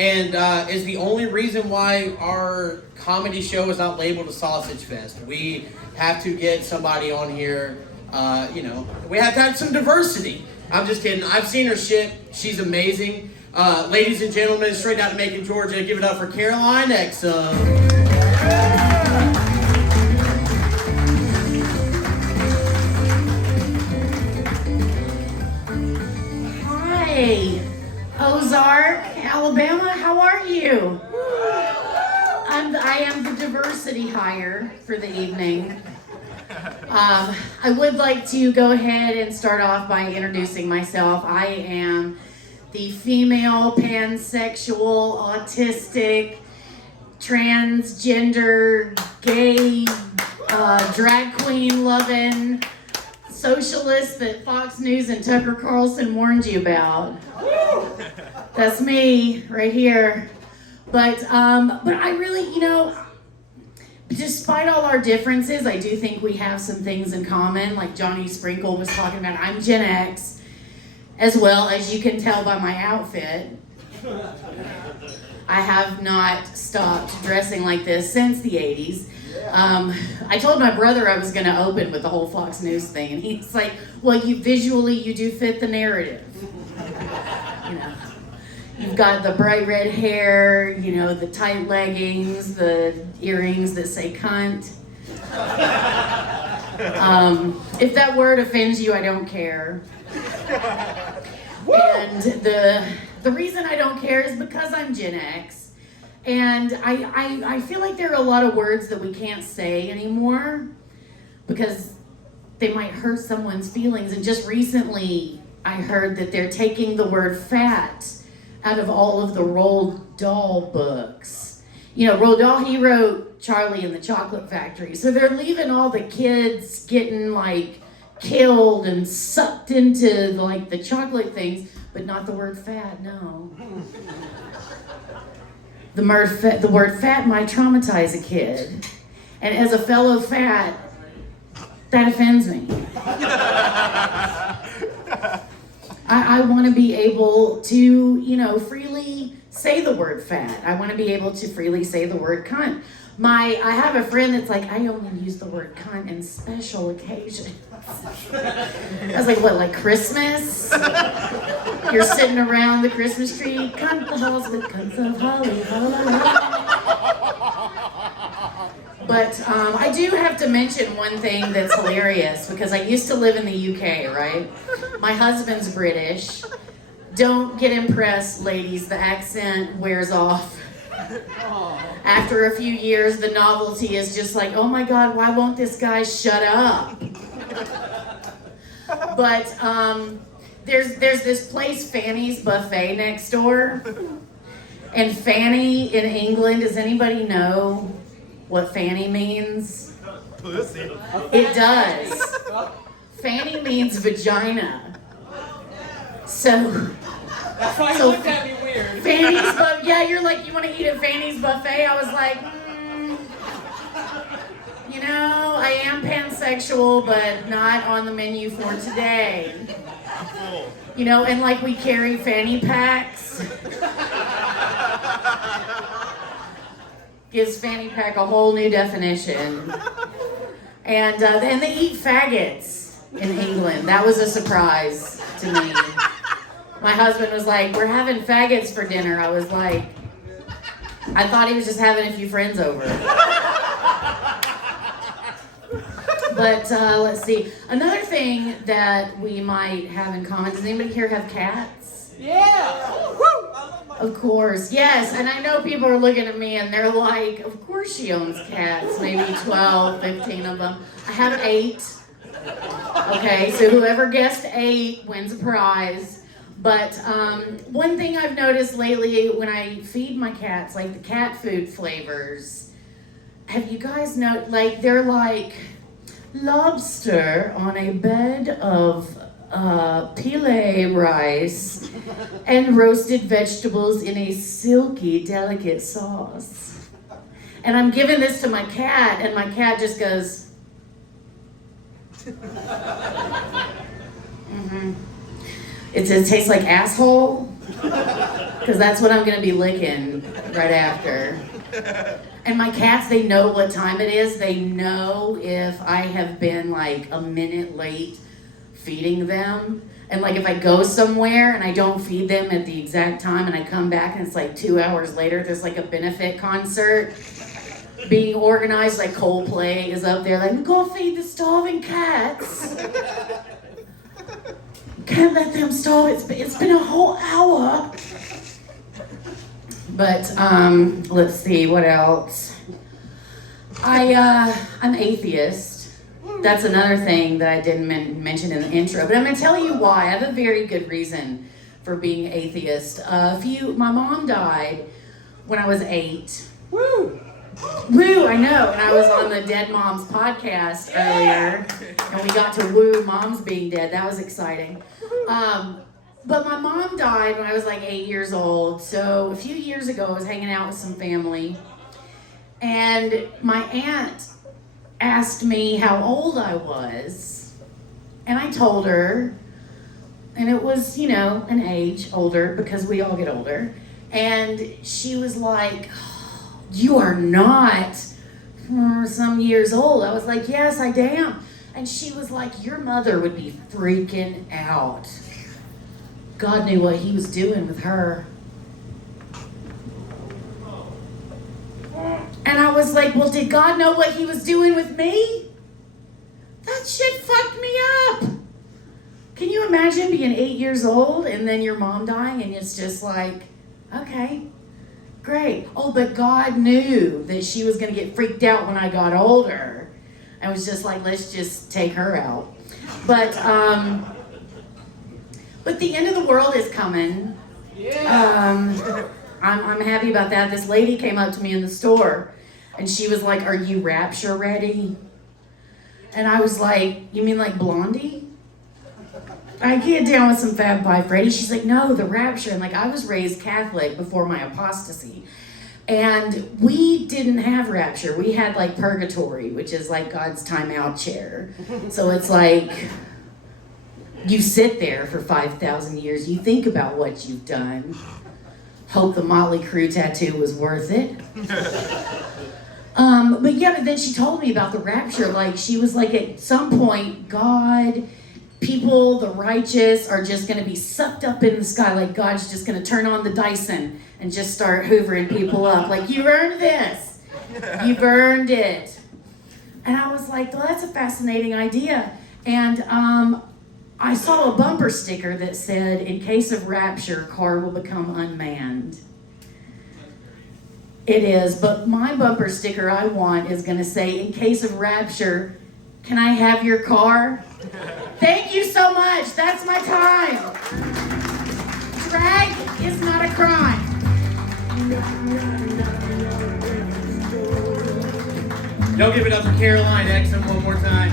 and is the only reason why our comedy show is not labeled a sausage fest. We have to get somebody on here, we have to have some diversity. I'm just kidding. I've seen her shit. She's amazing. Ladies and gentlemen, straight out of Macon, Georgia, give it up for Caroline Exum. Hey, Ozark, Alabama, how are you? I am the diversity hire for the evening. I would like to go ahead and start off by introducing myself. I am the female, pansexual, autistic, transgender, gay, drag queen loving socialist that Fox News and Tucker Carlson warned you about. That's me right here. But I really, despite all our differences, I do think we have some things in common. Like Johnny Sprinkle was talking about, I'm Gen X, as well as you can tell by my outfit. I have not stopped dressing like this since the 80s. I told my brother I was going to open with the whole Fox News thing, and he's like, well, you do fit the narrative. You've got the bright red hair, the tight leggings, the earrings that say cunt. If that word offends you, I don't care. And the reason I don't care is because I'm Gen X. And I feel like there are a lot of words that we can't say anymore because they might hurt someone's feelings. And just recently, I heard that they're taking the word fat out of all of the Roald Dahl books. Roald Dahl, he wrote Charlie and the Chocolate Factory. So they're leaving all the kids getting killed and sucked into the chocolate things, but not the word fat, no. The word fat might traumatize a kid. And as a fellow fat, that offends me. I want to be able to, freely say the word fat. I want to be able to freely say the word cunt. I have a friend that's like, I only use the word cunt in special occasions. I was like, what, like Christmas? You're sitting around the Christmas tree, cunt the halls with cunts of holly. But I do have to mention one thing that's hilarious, because I used to live in the UK, right? My husband's British. Don't get impressed, ladies. The accent wears off. After a few years, the novelty is just like, oh my God, why won't this guy shut up? But there's this place, Fanny's Buffet, next door. And Fanny in England, does anybody know what Fanny means? Pussy. It does. Fanny means vagina. So Looked at me weird. Fanny's Buffet, yeah, you're like, you want to eat at Fanny's Buffet? I was like, I am pansexual, but not on the menu for today. And we carry fanny packs. Gives fanny pack a whole new definition. And they eat faggots in England. That was a surprise to me. My husband was like, we're having faggots for dinner. I was like, I thought he was just having a few friends over. But let's see. Another thing that we might have in common, does anybody here have cats? Yeah! Of course, yes. And I know people are looking at me and they're like, of course she owns cats. Maybe 12, 15 of them. I have 8. Okay, so whoever guessed 8 wins a prize. But one thing I've noticed lately when I feed my cats, like the cat food flavors, have you guys they're like lobster on a bed of pile rice and roasted vegetables in a silky, delicate sauce. And I'm giving this to my cat, and my cat just goes, mm-hmm. It tastes like asshole. Because that's what I'm going to be licking right after. And my cats, they know what time it is. They know if I have been like a minute late feeding them. And like if I go somewhere and I don't feed them at the exact time and I come back and it's like 2 hours later, there's like a benefit concert being organized, like Coldplay is up there like, go feed the starving cats. Can't let them starve, it's been a whole hour. But let's see, what else? I'm atheist. That's another thing that I didn't mention in the intro, but I'm gonna tell you why. I have a very good reason for being atheist. My mom died when I was 8. Woo! Woo, I know. And I was on the Dead Moms podcast earlier, and we got to woo moms being dead. That was exciting. But my mom died when I was like 8 years old. So a few years ago, I was hanging out with some family, and my aunt asked me how old I was, and I told her, and it was, an age older, because we all get older, and she was like, you are not some years old. I was like, yes, I am. And she was like, your mother would be freaking out. God knew what he was doing with her. And I was like, well, did God know what he was doing with me? That shit fucked me up. Can you imagine being 8 years old and then your mom dying and it's just like, okay, great. Oh, but God knew that she was going to get freaked out when I got older. I was just like, let's just take her out. But the end of the world is coming. Yeah. I'm happy about that. This lady came up to me in the store and she was like, are you rapture ready? And I was like, you mean like Blondie? I get down with some Fab Five Freddy. She's like, no, the rapture. And like, I was raised Catholic before my apostasy. And we didn't have rapture. We had like purgatory, which is like God's timeout chair. So it's like, you sit there for 5,000 years. You think about what you've done. Hope the Motley Crue tattoo was worth it. But then she told me about the rapture. Like, she was like, at some point, God, people, the righteous, are just going to be sucked up in the sky. Like, God's just going to turn on the Dyson and just start hoovering people up. Like, you've earned this. You've earned it. And I was like, well, that's a fascinating idea. And I saw a bumper sticker that said, in case of rapture, car will become unmanned. It is, but my bumper sticker I want is going to say, in case of rapture, can I have your car? Thank you so much. That's my time. Drag is not a crime. Don't give it up for Caroline Exum one more time.